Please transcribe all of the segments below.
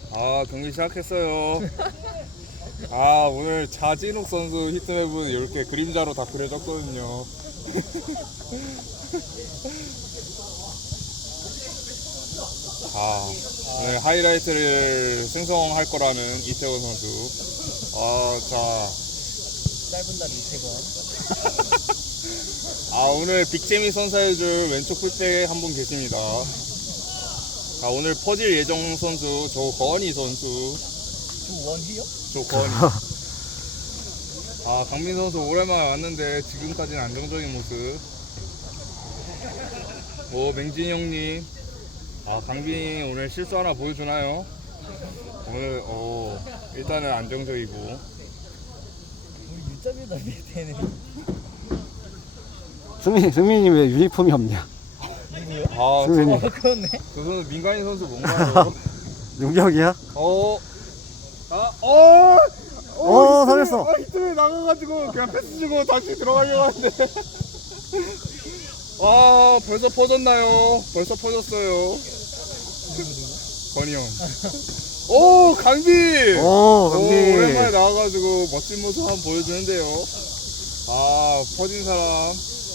아, 경기 시작했어요. 아, 오늘 자진욱 선수 히트맵은 이렇게 그림자로 다 그려졌거든요. 아, 오늘 하이라이트를 생성할 거라는 이태원 선수. 아, 자. 짧은 다리 이태권. 아, 오늘 빅재미 선사해줄 왼쪽 풀백 한 분 계십니다. 아, 오늘 퍼질 예정 선수 조건희 선수. 조원희요? 조건희. 아, 강민 선수 오랜만에 왔는데 지금까지는 안정적인 모습. 오, 맹진이 형님. 아, 강빈이 오늘 실수 하나 보여주나요? 오늘 일단은 안정적이고. 우리 유점이다 밑에는. 승민이 왜 유니폼이 없냐? 누구요? 아, 승민이. 그렇네. 그 선수 민간인 선수 뭔가요? 용병이야? 살렸어. 히트에 나가가지고 그냥 패스 주고 다시 들어가려고 하는데. 아, 벌써 퍼졌나요? 벌써 퍼졌어요. 건이 형. 오, 강빈! 강빈. 오랜만에 나와가지고 멋진 모습 한번 보여주는데요. 아, 퍼진 사람.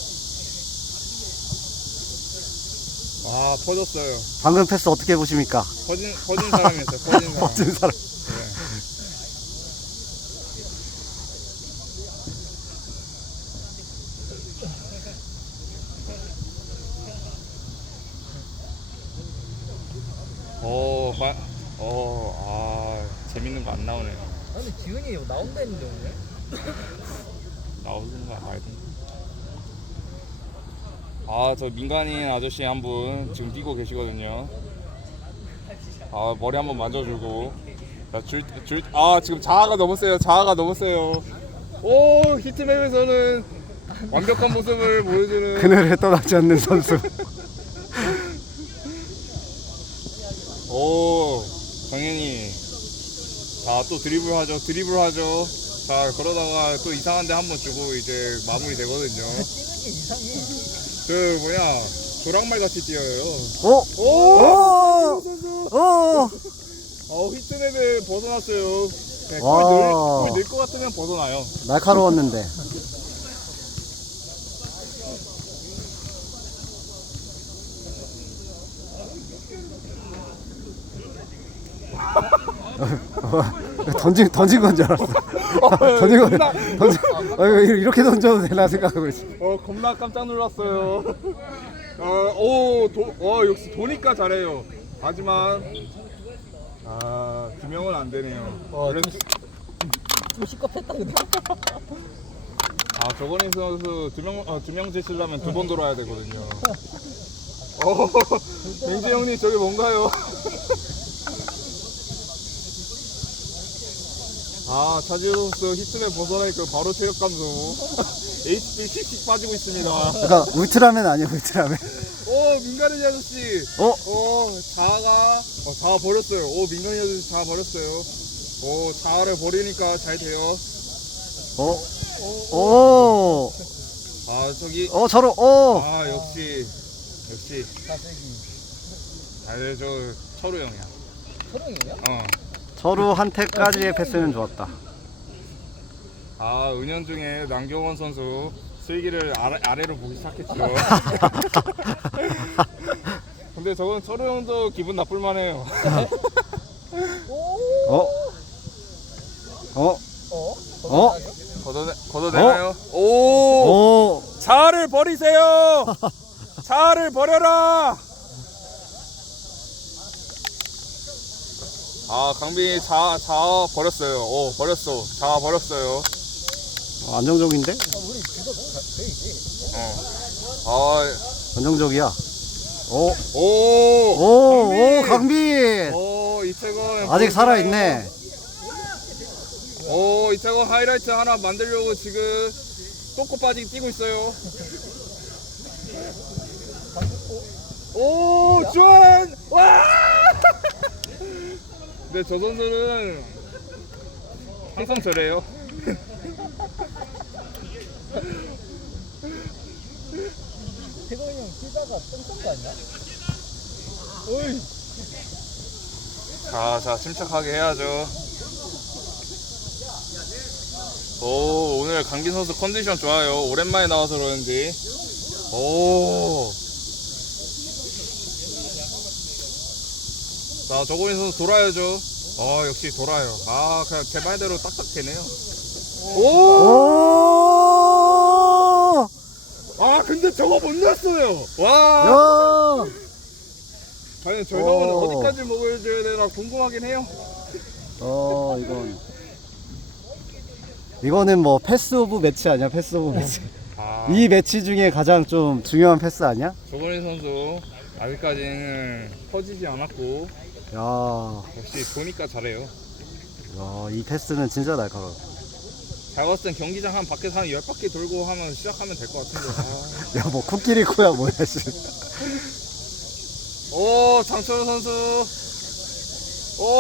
아, 퍼졌어요. 방금 패스 어떻게 보십니까? 퍼진 사람이었어요. 퍼진 사람. 멋진 사람. 네. 재밌는 거 안 나오네요. 아, 근데 지훈이 이거 나온다 했는데 오늘? 나오는 거 말든. 아, 저 민간인 아저씨 한 분 지금 뛰고 계시거든요. 아, 머리 한번 만져주고. 자, 지금 자아가 너무 세요. 자아가 너무 세요. 오, 히트맵에서는 완벽한 모습을 보여주는. 그늘에 떠나지 않는 선수. 오, 정현이. 자, 또 드리블 하죠. 자, 그러다가 또 이상한 데 한번 주고 이제 마무리 되거든요. 뛰는 게 이상해. 그 뭐야, 조랑말 같이 뛰어요. 오! 히트맵에 벗어났어요. 네, 와. 골 넣을 것 같으면 벗어나요. 날카로웠는데. 던진 건 줄 알았어. 이렇게 던져도 되나 생각하고 있어. 겁나 깜짝 놀랐어요. 역시 도니까 잘해요. 하지만 두명은 안 되네요. 좀 시겁했다 근데. 조건희 선수 두명 제치려면 두 번 돌아야 되거든요. 맹지 형님, 저게 뭔가요? 차지우 선수 히트맵 벗어나니까 바로 체력 감소. HP 씩씩 빠지고 있습니다. 그러니까 울트라맨 아니야, 울트라맨. 민간인 아저씨. 자아 버렸어요. 민간인 아저씨 자아 버렸어요. 자아를 버리니까 잘 돼요. 역시. 가세기. 저 철우 형이야. 초롱이에요? 서로 한테까지의 패스는 좋았다. 은연중에 남경원 선수 슬기를 아래로 보기 시작했죠. 근데 저건 철우 형도 기분 나쁠 만해요. 걷어내나요? 자아를 버리세요. 자아를 버려라. 강빈이 자아 버렸어요. 자아 버렸어요. 안정적인데? 우리 둘다 너무 잘돼 이제. 안정적이야. 강빈. 이태건 아직 살아있네. 이태건 하이라이트 하나 만들려고 지금 똥꼬 빠지게 뛰고 있어요. 주원! 와! 근데 저 선수는 항상 저래요. 태건이 형 뛰다가 똥싼 거 아니야? 자, 침착하게 해야죠. 오, 오늘 강빈 선수 컨디션 좋아요. 오랜만에 나와서 그러는지. 오. 자, 조건희 선수 돌아야죠. 역시 돌아요. 그냥 제 말대로 딱딱 되네요. 오! 오! 근데 저거 못 넣었어요. 와! 야! 과연 저 형은 오. 어디까지 먹어줘야 되나 궁금하긴 해요. 이거는 뭐 패스 오브 매치 아니야? 패스 오브 매치. 이 매치 중에 가장 좀 중요한 패스 아니야? 조건희 선수 아직까지는 터지지 않았고 야, 역시 보니까 잘해요. 야, 이 패스는 진짜 날카로워. 잘 봤을 땐 경기장 한 밖에서 한 10바퀴 돌고 하면 시작하면 될 것 같은데. 야, 뭐 코끼리코야 뭐야 씨. 오, 장철호 선수. 오,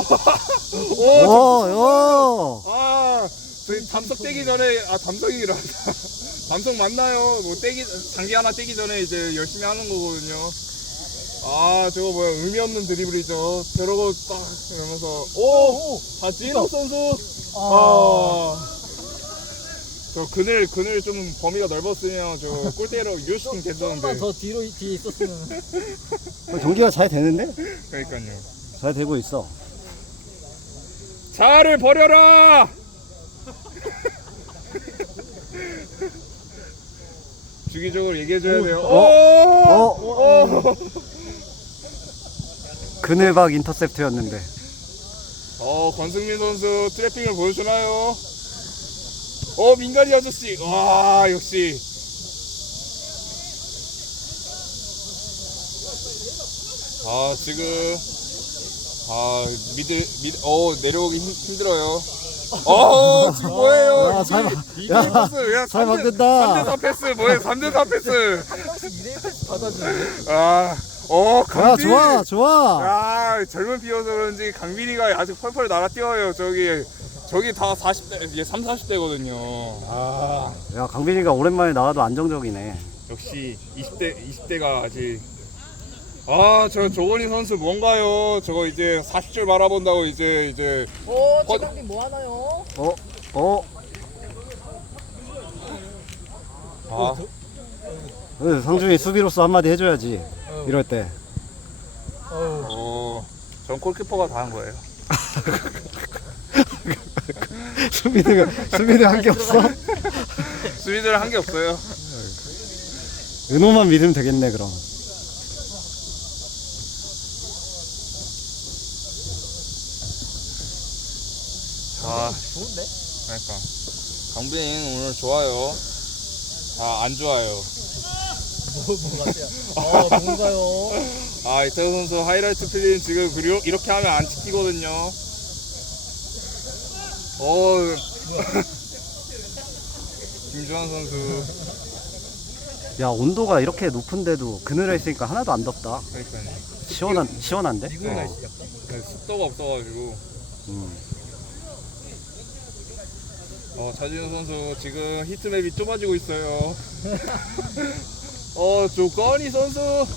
오, 저희 담석 떼기 전에 담석이라 담석 맞나요? 뭐 장기 하나 떼기 전에 이제 열심히 하는 거거든요. 저거 뭐야, 의미 없는 드리블이죠. 저러고 딱 이러면서 진호 선수. 저 그늘 좀 범위가 넓었으면 저 골대로 유슈팅 조금만 됐었는데. 더 뒤에 있었으면. 경기가 잘 되는데? 그러니까요. 잘 되고 있어. 자아를 버려라. 주기적으로 얘기해줘야 돼요. 그늘박 인터셉트였는데. 권승민 선수 트래핑을 보여주나요? 민가리 아저씨. 와, 역시. 지금 내려오기 힘들어요. 지금 뭐예요? 야, 잘 막- 이대 야, 패스. 야, 잘 막는다. 3대4 패스. 뭐예요? 3대4 패스. 이대 패스 받아주는데. 야, 강빈. 좋아. 젊은 피어서 그런지 강빈이가 아직 펄펄 날아뛰어요. 저기 다 40대, 이게 3, 40대거든요. 야, 강빈이가 오랜만에 나와도 안정적이네. 역시 20대가 아직. 저 조건희 선수 뭔가요? 저거 이제 40줄 바라본다고 이제. 최강빈 뭐 하나요? 상중이 수비로서 한마디 해줘야지. 이럴 때. 전 골키퍼가 다 한 거예요. 수비들 한 게 없어? 수비들 한 게 없어요. 은호만 믿으면 되겠네, 그럼. 좋은데? 그러니까 강빈 오늘 좋아요. 안 좋아요. 뭐 같아요? 뭔가요? 이태호 선수 하이라이트 필름 지금 이렇게 하면 안 찍히거든요. 김주환 선수. 야, 온도가 이렇게 높은데도 그늘에 있으니까 하나도 안 덥다. 그러니까요. 시원한데? 미국 날씨 약간. 습도가 없어가지고. 차진우 선수 지금 히트맵이 좁아지고 있어요. 조건희 선수.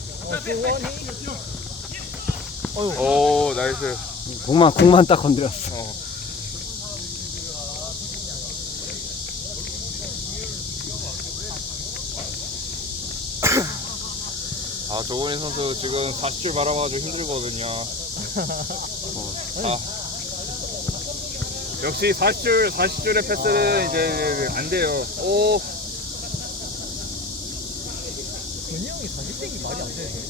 나이스. 공만 딱 건드렸어. 조건희 선수 지금 40줄 바라봐가지고 힘들거든요. 역시 40줄의 패스는 이제 안 돼요. 근이 형이 40대기 말이 안 되네.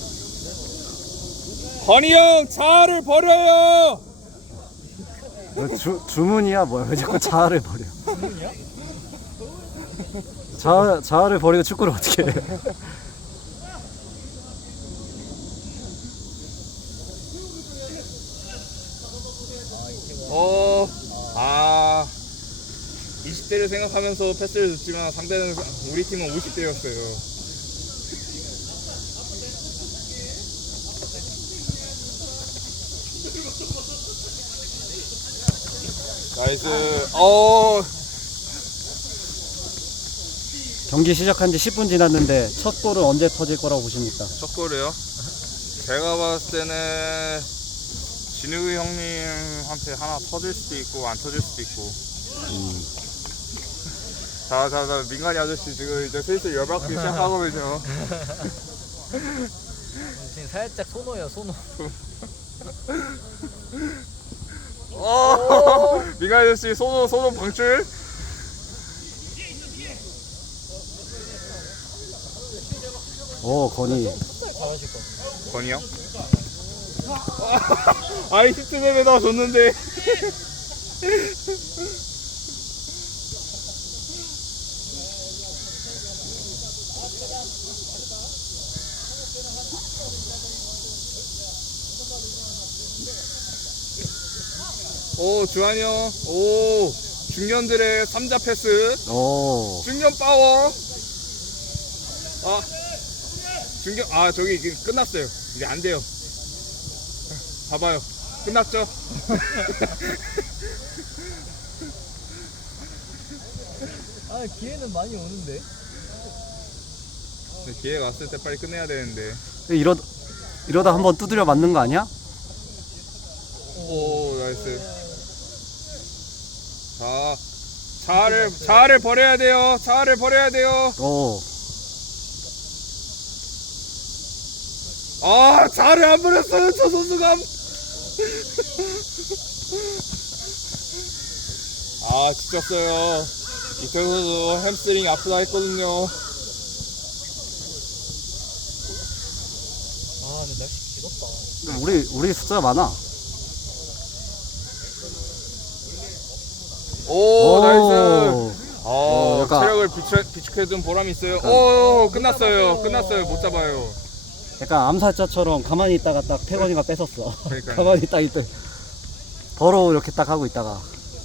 건희 형, 자아를 버려요! 주문이야 뭐야? 왜 자꾸 자아를 버려? 주문이야? 자아를 버리고 축구를 어떻게 해? 이태원. 20대를 생각하면서 패스를 줬지만 상대는 우리 팀은 50대였어요. 나이스. 경기 시작한 지 10분 지났는데 첫 골은 언제 터질 거라고 보십니까? 첫 골이요? 제가 봤을 때는 진우 형님한테 하나 터질 수도 있고 안 터질 수도 있고. 자, 민간이 아저씨 지금 이제 슬슬 열받기 시작하거든요. 지금 살짝 소노예요 소노. 민간이 아저씨 소노 방출. 오 건이. 풋살 잘하실 것 같아요. 건이 형? 아이 히트맵에다 줬는데. 오 주한이 형. 오 중년들의 3자 패스. 오. 중년 파워. 아 중년 저기 이제 끝났어요. 이제 안 돼요. 봐봐요. 끝났죠? 아 기회는 많이 오는데. 기회가 왔을 때 빨리 끝내야 되는데. 이러다 한번 두드려 맞는 거 아니야? 오 나이스. 자아를 버려야 돼요. 자아를 버려야 돼요. 오. 자아를 안 버렸어요. 저 선수가. 지쳤어요. 이태 선수 햄스트링 아프다 했거든요. 근데 날씨 길었다. 우리 숫자 많아. 오 나이스. 약간- 체력을 비축해둔 보람이 있어요. 약간- 오 끝났어요. 못 잡아요. 약간 암살자처럼 가만히 있다가 딱 태건이가 뺏었어. 그러니까요. 가만히 딱 이때 버로우 이렇게 딱 하고 있다가.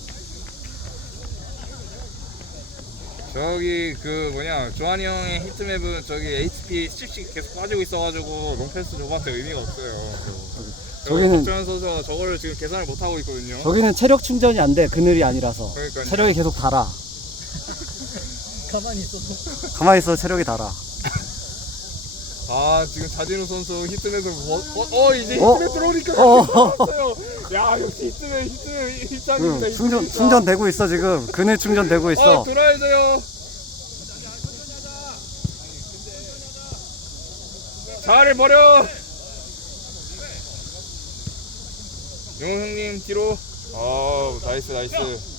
저기 조한이 형의 히트맵은 저기 HP 10씩 계속 빠지고 있어가지고 롱패스 줘봤자 의미가 없어요. 저기는- 박정현 선수가 저거를 지금 계산을 못 하고 있거든요. 저기는 체력 충전이 안 돼. 그늘이 아니라서. 그러니까요. 체력이 계속 달아. 가만히 있어도. 가만히 있어 체력이 달아. 지금 자진우 선수 히트맵을 이제 어? 히트맵 들어오니까 어. 들어왔어요. 야 역시 히트맵 입장입니다. 응, 충전되고 있어 지금. 그늘 충전되고 있어. 들어야죠. 자아를 버려. 용호 형님 뒤로. 나이스.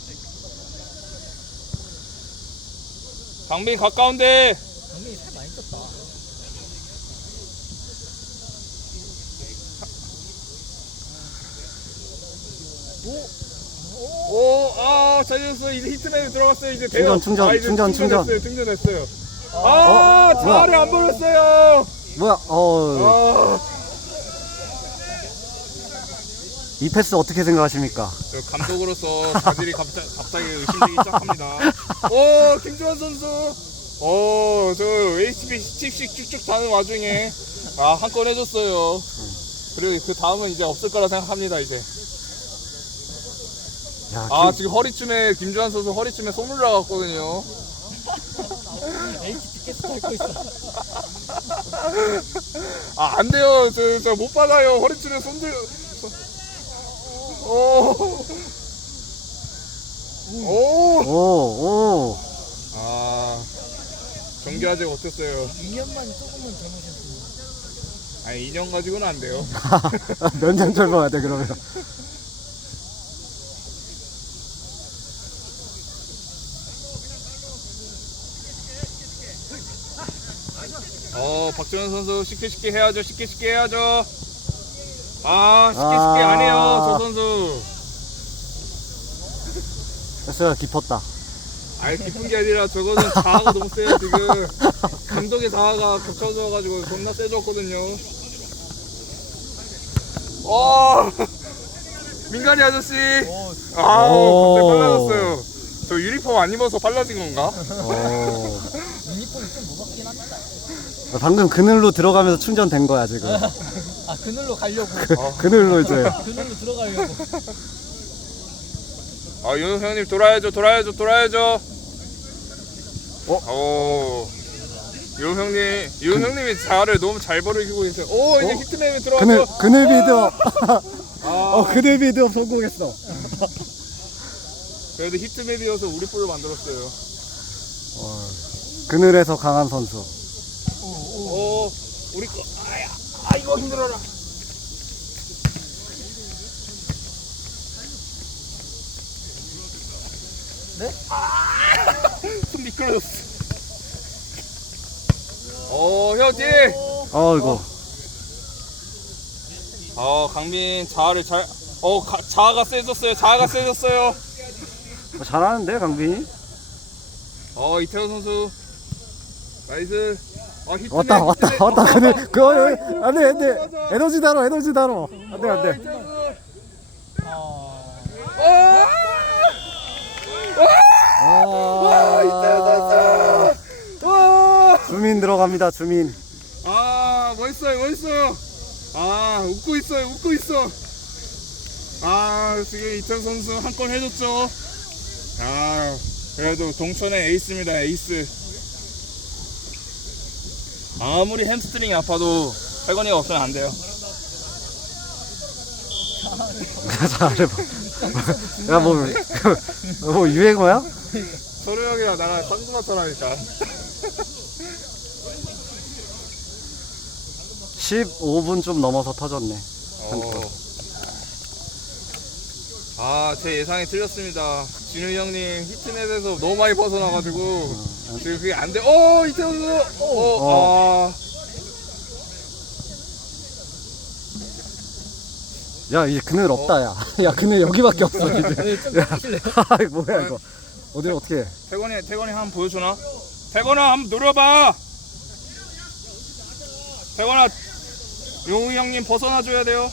강빈 가까운데. 강민이 살 많이 쪘다. 자진우 이제 히트맨에 들어갔어요. 이제 충전. 충전했어요. 뭐야? 자아를 안 버렸어요. 뭐야? 이 패스 어떻게 생각하십니까? 저 감독으로서 자질이 갑자기 의심되기 시작합니다. 김주환 선수. 저 HP 10씩 쭉쭉 다는 와중에 한 건 해줬어요. 그리고 그 다음은 이제 없을 거라 생각합니다. 이제. 야, 지금 김주환 선수 허리춤에 소물 나갔거든요. HP 계속 밟고 있어. 안 돼요. 저 못 받아요. 허리춤에 손들. 오. 정교하지 못했어요. 2년만 조금만 젊으셨으면. 2년 가지고는 안 돼요. 몇 년 젊어야 돼 그러면? 박정현 선수 쉽게 해야죠. 쉽게 해야죠. 쉽게 안 해요. 저 선수. 패스가 깊었다. 기쁜 게 아니라 저거는 자아가 너무 세요. 지금 감독의 자아가 겹쳐져가지고 존나 세졌거든요. 민간이 아저씨. 갑자기 빨라졌어요. 저 유니폼 안 입어서 빨라진 건가? 유니폼이 좀 무겁긴 합니다. 방금 그늘로 들어가면서 충전된 거야 지금. 그늘로 가려고. 그늘로 이제. 그늘로 들어가려고. 윤호 형님 돌아야죠. 윤호 형님이 자아를 너무 잘 버리고 계세요. 이제 히트맨에 들어가서. 그늘 비디오. 그늘 비드업 성공했어. 그래도 히트맵이어서 우리 볼로 만들었어요. 그늘에서 강한 선수. 우리 거. 이거 힘들어라. 네? 손 미끄러졌어. 형 뒤. 이거. 강민 자아를 잘. 자아가 세졌어요. 자아가 세졌어요. 잘하는데 강빈이? 이태원 선수. 나이스. 히트맨, 왔다 히트맨. 그늘 안돼 에너지 다뤄 안돼. 이태원 선수. 주민 들어갑니다 주민. 멋있어요. 웃고 있어. 지금 이태원 선수 한 건 해줬죠. 그래도 동천의 에이스입니다. 에이스. 아무리 햄스트링이 아파도 태건이가 없으면 안 돼요. 잘해봐. 야뭐 유행어야? 서로 형이랑 나랑 쌍두마처라니까. 15분 좀 넘어서 터졌네. 제 예상이 틀렸습니다. 진우 형님 히트넷에서 너무 많이 벗어나가지고 지금 그게 안 돼. 이태원 선수. 야 이제 그늘 없다 야 그늘 여기밖에 없어 이제. 좀 보실래요? 뭐야 이거. 어디를 어떻게 해? 태건이 한번 보여주나? 태건아 한번 노려봐. 태건아 용우 형님 벗어나줘야 돼요.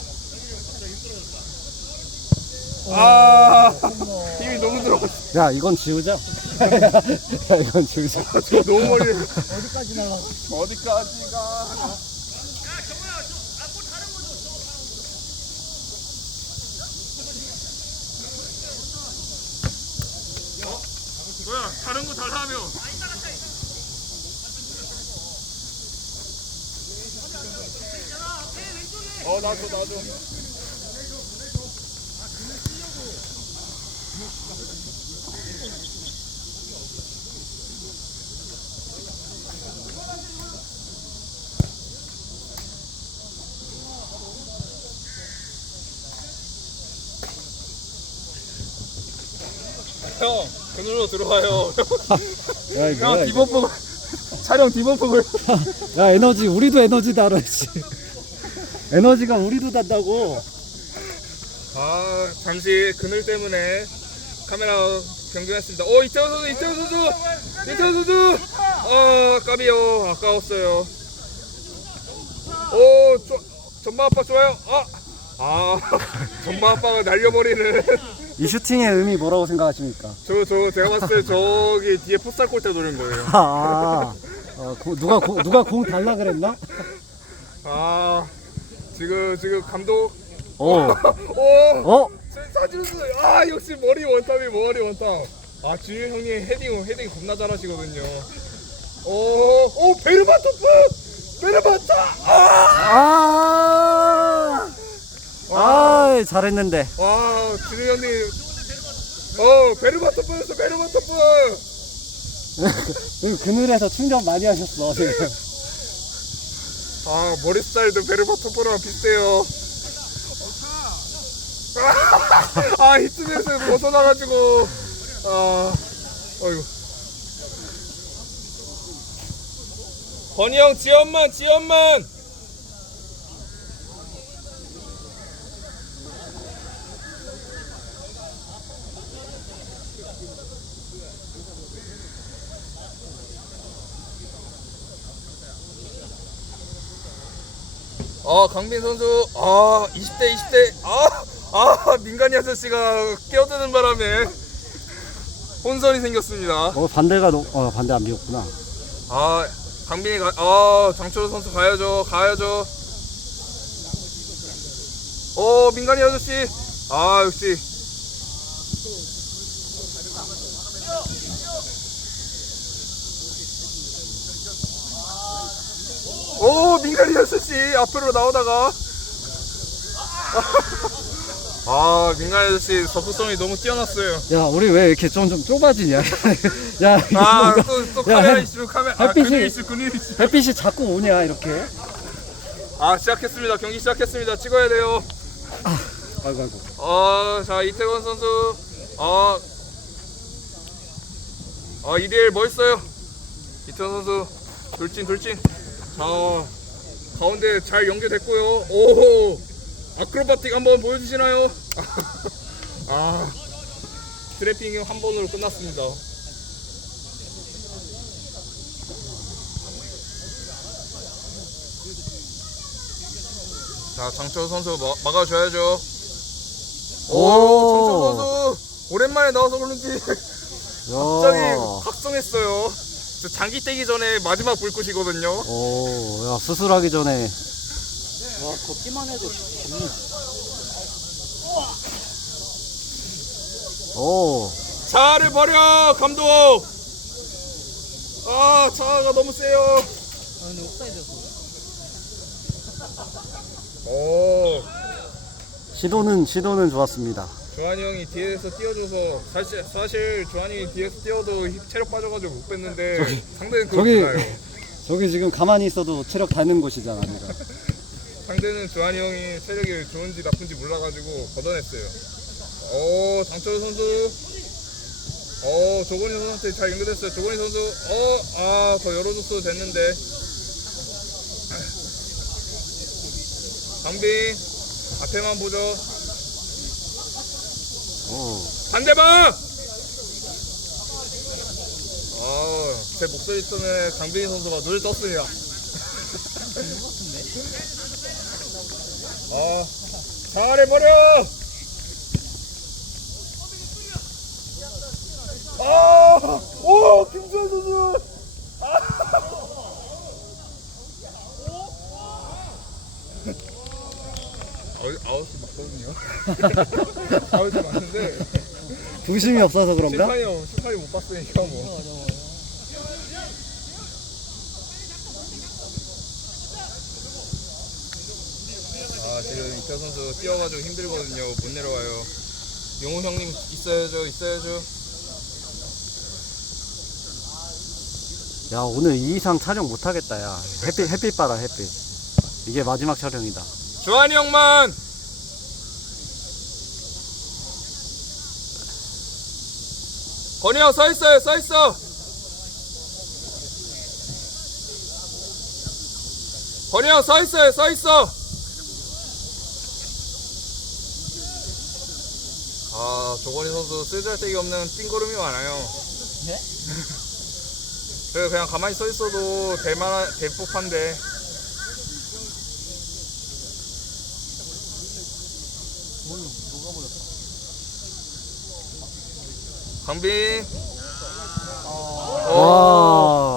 힘이 너무 들어갔어. 야 이건 지우자. 야 이건 지우자. 저 너무 멀리. 어디까지 날라? 어디까지가? 뭐야? 다른 거 달라며? 나도. 형, 그늘로 들어와요. 야 이거 형, 뭐야, 이거. 디버프 촬영 디버프를. 야 에너지 우리도 에너지 달아야지. 에너지가 우리도 단다고. 잠시 그늘 때문에 카메라 변경했습니다. 이태원 선수. 까비요. 아까웠어요. 전마 아빠 좋아요. 전마 아빠가 날려버리는. 이 슈팅의 의미 뭐라고 생각하십니까? 제가 봤을 때 저기 뒤에 풋살 골대 노린 거예요. 누가 공 달라 그랬나? 지금 감독. 사진수. 역시 머리 원탑. 진유 형님 헤딩 겁나 잘하시거든요. 베르바토프. 잘했는데. 진우 형님. 베르바토프였어. 그늘에서 충전 많이 하셨어 지금. 머리 스타일도 베르바토프랑 비슷해요. 히트넷에서 벗어나가지고. 어이구. 건이 형 지연만. 강빈 선수. 20대. 민간이 아저씨가 끼어드는 바람에 혼선이 생겼습니다. 반대 안 비웠구나. 강빈이 장철호 선수 가야죠. 민간이 아저씨. 역시. 민간이 아저씨 앞으로 나오다가. 아 민간 아저씨 접근성이 너무 뛰어났어요. 야 우리 왜 이렇게 좀 좁아지냐? 야 이거 아 뭔가- 또 야, 카메라 햇- 이슈 카메라 아 햇빛이- 근육 이슈 근육 이슈. 햇빛이 자꾸 오냐 이렇게? 아 시작했습니다. 경기 시작했습니다. 찍어야 돼요. 아이고. 자 이태권 선수 1일 멋있어요. 이태권 선수 돌진. 자 가운데 잘 연결됐고요. 오 아크로바틱 한번 보여주시나요? 아 트래핑이 한 번으로 끝났습니다. 자 장철 선수 막아줘야죠. 장철 선수 오랜만에 나와서 그런지 갑자기 각성했어요. 저 장기 떼기 전에 마지막 불꽃이거든요. 야 수술하기 전에. 와 걷기만 해도 자아를 버려 감독. 자아가 너무 세요. 아 근데 옵사이드였어. 오 시도는 좋았습니다. 조한이 형이 뒤에서 뛰어줘서 사실 조한이 형이 뒤에서 뛰어도 체력 빠져가지고 못 뺐는데 상대는 그걸 저기- 몰라요. 저기 지금 가만히 있어도 체력 닿는 곳이잖아 내가. 상대는 조한이 형이 체력이 좋은지 나쁜지 몰라가지고 걷어냈어요. 장철 선수. 조건희 선수한테 잘 연결됐어요. 조건희 선수. 더 열어줬어도 됐는데. 강빈 앞에만 보죠. 반대방. 제 목소리 때문에 강빈 선수가 눈을 떴습니다. 잘해버려. 오 김수현 선수. 아웃이 맞거든요. 아웃이 맞는데 부심이 없어서 그런가? 심판이 못 봤으니까 뭐. 지금 이태 선수 뛰어가지고 힘들거든요. 못 내려와요. 용우 형님 있어야죠. 야 오늘 이 이상 촬영 못하겠다 야. 햇빛 봐라 햇빛. 이게 마지막 촬영이다. 조한이 형만. 건이 형 서있어요. 건이 형 서있어. 조건희 선수 쓰잘데기 없는 띵걸음이 많아요. 네? 그래서 그냥 가만히 서 있어도 될 법한데. 뭘로 녹아버렸다. 강빈. 와